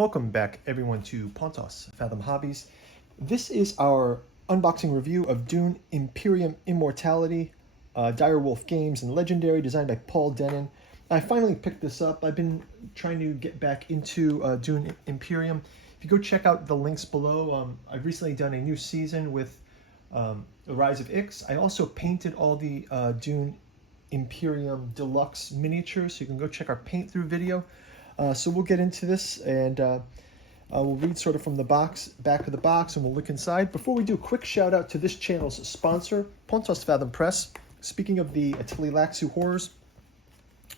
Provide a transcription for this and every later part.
Welcome back everyone to Pontos Fathom Hobbies. This is our unboxing review of Dune Imperium Immortality, Direwolf Games and Legendary, designed by Paul Dennen. I finally picked this up. I've been trying to get back into Dune Imperium. If you go check out the links below, I've recently done a new season with The Rise of Ix. I also painted all the Dune Imperium Deluxe miniatures, so you can go check our paint through video. So we'll get into this, and we'll read sort of from the back of the box, and we'll look inside. Before we do, quick shout out to this channel's sponsor, Pontos Fathom Press. Speaking of the Tleilaxu horrors,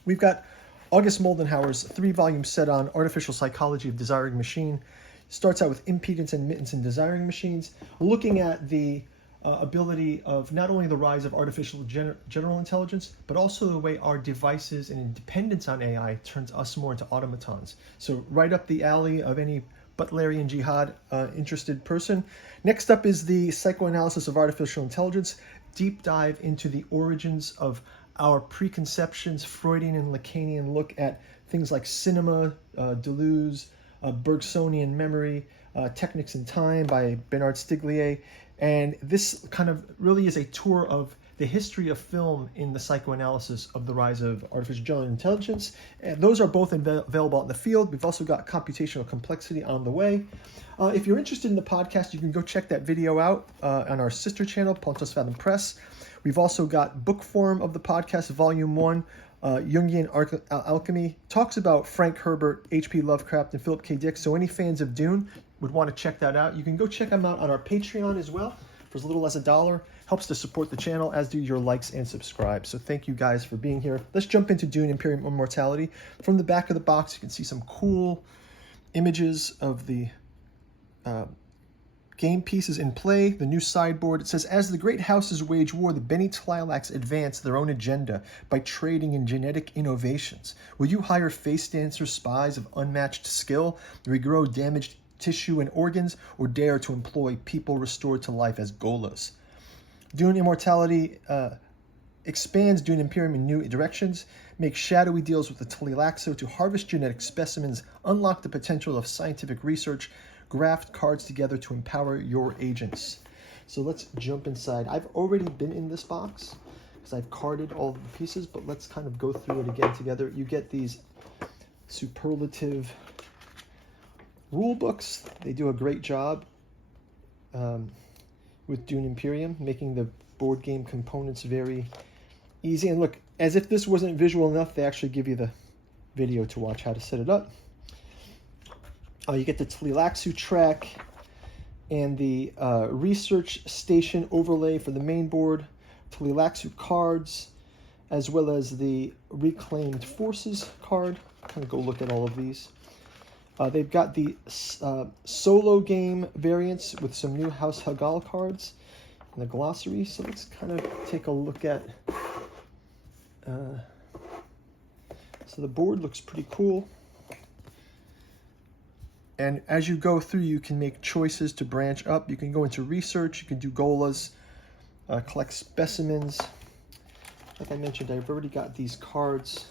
we've got August Moldenhauer's 3-volume set on Artificial Psychology of Desiring Machine. Starts out with impedance and mittance in desiring machines, looking at the ability of not only the rise of artificial general intelligence, but also the way our devices and dependence on AI turns us more into automatons. So right up the alley of any Butlerian jihad interested person. Next up is the psychoanalysis of artificial intelligence, deep dive into the origins of our preconceptions, Freudian and Lacanian look at things like cinema, Deleuze, Bergsonian memory, Techniques in Time by Bernard Stiglier. And this kind of really is a tour of the history of film in the psychoanalysis of the rise of artificial general intelligence. And those are both available in the field. We've also got computational complexity on the way. If you're interested in the podcast, you can go check that video out on our sister channel, Pontos Fathom Press. We've also got book form of the podcast, Volume 1, Jungian Alchemy. Talks about Frank Herbert, H.P. Lovecraft, and Philip K. Dick. So any fans of Dune would want to check that out. You can go check them out on our Patreon as well for as little as $1. Helps to support the channel, as do your likes and subscribe. So thank you guys for being here. Let's jump into Dune Imperium Immortality. From the back of the box, you can see some cool images of the game pieces in play, the new sideboard. It says, as the great houses wage war, the Bene Tleilax advance their own agenda by trading in genetic innovations. Will you hire face dancers, spies of unmatched skill, regrow damaged tissue and organs, or dare to employ people restored to life as golas? Dune Immortality expands Dune Imperium in new directions, makes shadowy deals with the Tleilaxu to harvest genetic specimens, unlock the potential of scientific research, graft cards together to empower your agents. So let's jump inside. I've already been in this box because I've carded all the pieces, but let's kind of go through it again together. You get these Superlative rule books. They do a great job with Dune Imperium, making the board game components very easy. And look, as if this wasn't visual enough, they actually give you the video to watch how to set it up. You get the Tleilaxu track and the research station overlay for the main board, Tleilaxu cards, as well as the Reclaimed Forces card. Kind of go look at all of these. They've got the solo game variants with some new House Hagal cards and the glossary. So let's kind of take a look at. So the board looks pretty cool. And as you go through, you can make choices to branch up. You can go into research. You can do golas, collect specimens. Like I mentioned, I've already got these cards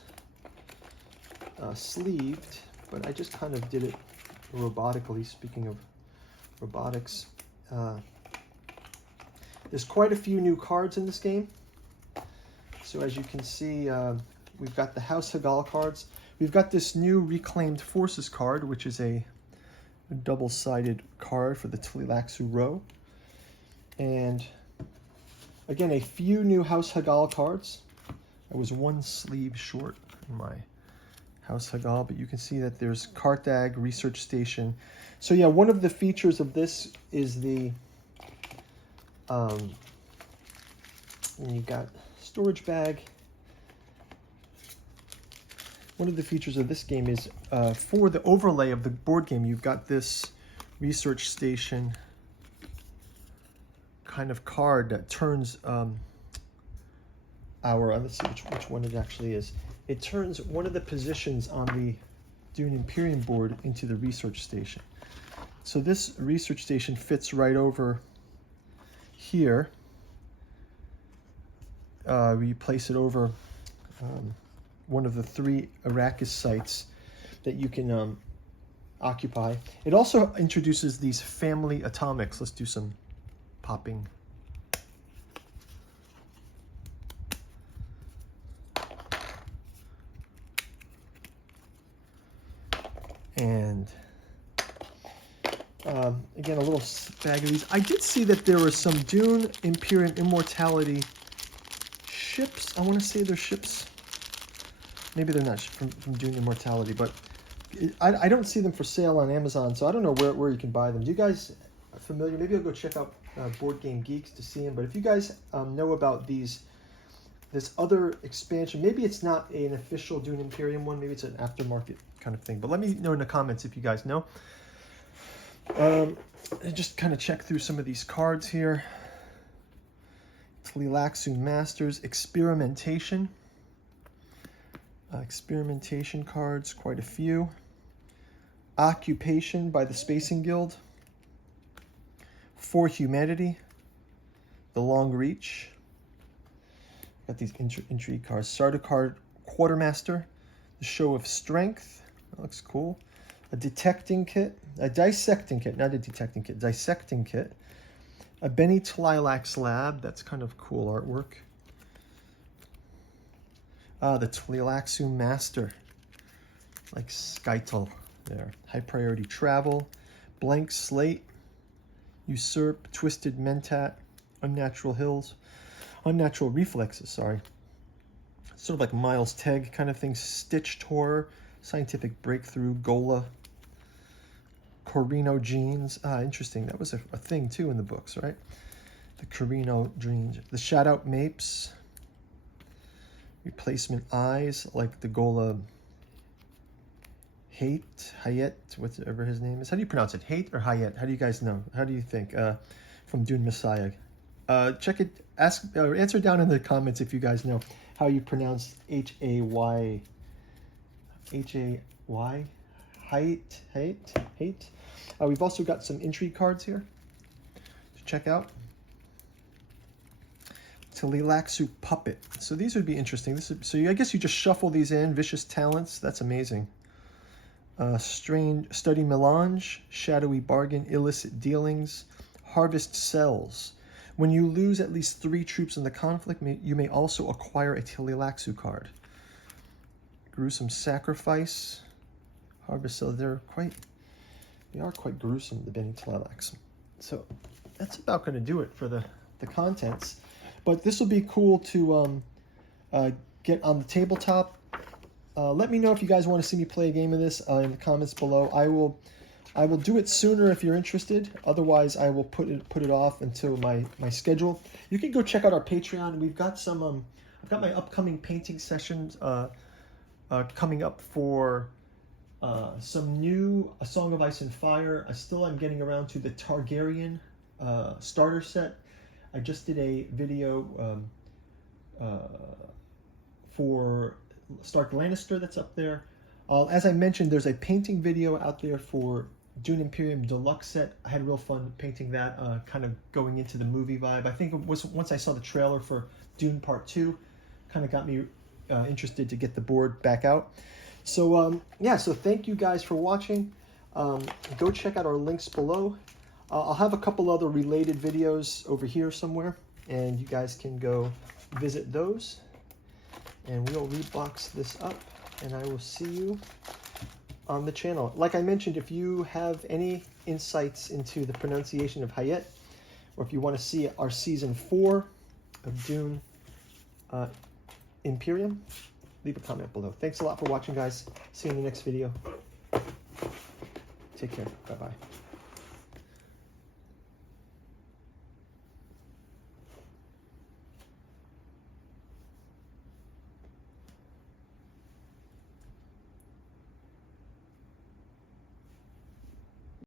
sleeved, but I just kind of did it robotically. Speaking of robotics, there's quite a few new cards in this game. So as you can see, we've got the House Hagal cards. We've got this new Reclaimed Forces card, which is a double-sided card for the Tleilaxu row. And again, a few new House Hagal cards. I was one sleeve short in my House Hagal, but you can see that there's Carthag, Research Station. So yeah, one of the features of this is the, you got storage bag. One of the features of this game is for the overlay of the board game, you've got this Research Station kind of card that turns let's see which one it actually is. It turns one of the positions on the Dune Imperium board into the Research Station. So this Research Station fits right over here. We place it over one of the 3 Arrakis sites that you can occupy. It also introduces these family atomics. Let's do some popping. And again, a little bag of these. I did see that there were some Dune Imperium Immortality ships. I want to say they're ships. Maybe they're not from Dune Immortality, but I don't see them for sale on Amazon, so I don't know where you can buy them. Do you guys are familiar? Maybe I'll go check out Board Game Geeks to see them. But if you guys know about this other expansion, maybe it's not an official Dune Imperium one. Maybe it's an aftermarket kind of thing. But let me know in the comments if you guys know. I just kind of check through some of these cards here. Tlilaxu Masters, Experimentation. Experimentation cards, quite a few. Occupation by the Spacing Guild. For Humanity. The Long Reach. Got these intrigue cards. Sardaukar Quartermaster. The Show of Strength. That looks cool. A Detecting Kit. A Dissecting Kit, not a Detecting Kit. Dissecting Kit. A Benny Tlilax Lab. That's kind of cool artwork. The Tlilaxu Master. Like Skytel there. High Priority Travel. Blank Slate. Usurp. Twisted Mentat. Unnatural Reflexes, sorry. Sort of like Miles Tegg kind of thing. Stitched Horror. Scientific Breakthrough. Gola. Corino Genes. Interesting. That was a thing too in the books, right? The Corino Genes. The Shadow Mapes. Replacement Eyes, like the Gola Hayet, whatever his name is. How do you pronounce it? Hate or Hayet? How do you guys know? How do you think? From Dune Messiah. Check it. Answer down in the comments if you guys know how you pronounce H-A-Y. H-A-Y? Hate. We've also got some intrigue cards here to check out. Tlilaxu Puppet. So these would be interesting. I guess you just shuffle these in. Vicious Talents. That's amazing. Strange Study Melange. Shadowy Bargain. Illicit Dealings. Harvest Cells. When you lose at least 3 troops in the conflict, you may also acquire a Tlilaxu card. Gruesome Sacrifice. Harvest Cells. They are quite gruesome, the Benny Tlilax. So that's about going to do it for the contents. But this will be cool to get on the tabletop. Let me know if you guys want to see me play a game of this in the comments below. I will do it sooner if you're interested. Otherwise, I will put it off until my schedule. You can go check out our Patreon. We've got some. I've got my upcoming painting sessions coming up for some new A Song of Ice and Fire. I'm getting around to the Targaryen starter set. I just did a video for Stark Lannister that's up there. As I mentioned, there's a painting video out there for Dune Imperium Deluxe set. I had real fun painting that, kind of going into the movie vibe. I think it was once I saw the trailer for Dune Part 2, kind of got me interested to get the board back out. So yeah, so thank you guys for watching. Go check out our links below. I'll have a couple other related videos over here somewhere, and you guys can go visit those. And we'll rebox this up, and I will see you on the channel. Like I mentioned, if you have any insights into the pronunciation of Hayet, or if you want to see our Season 4 of Dune Imperium, leave a comment below. Thanks a lot for watching, guys. See you in the next video. Take care. Bye-bye.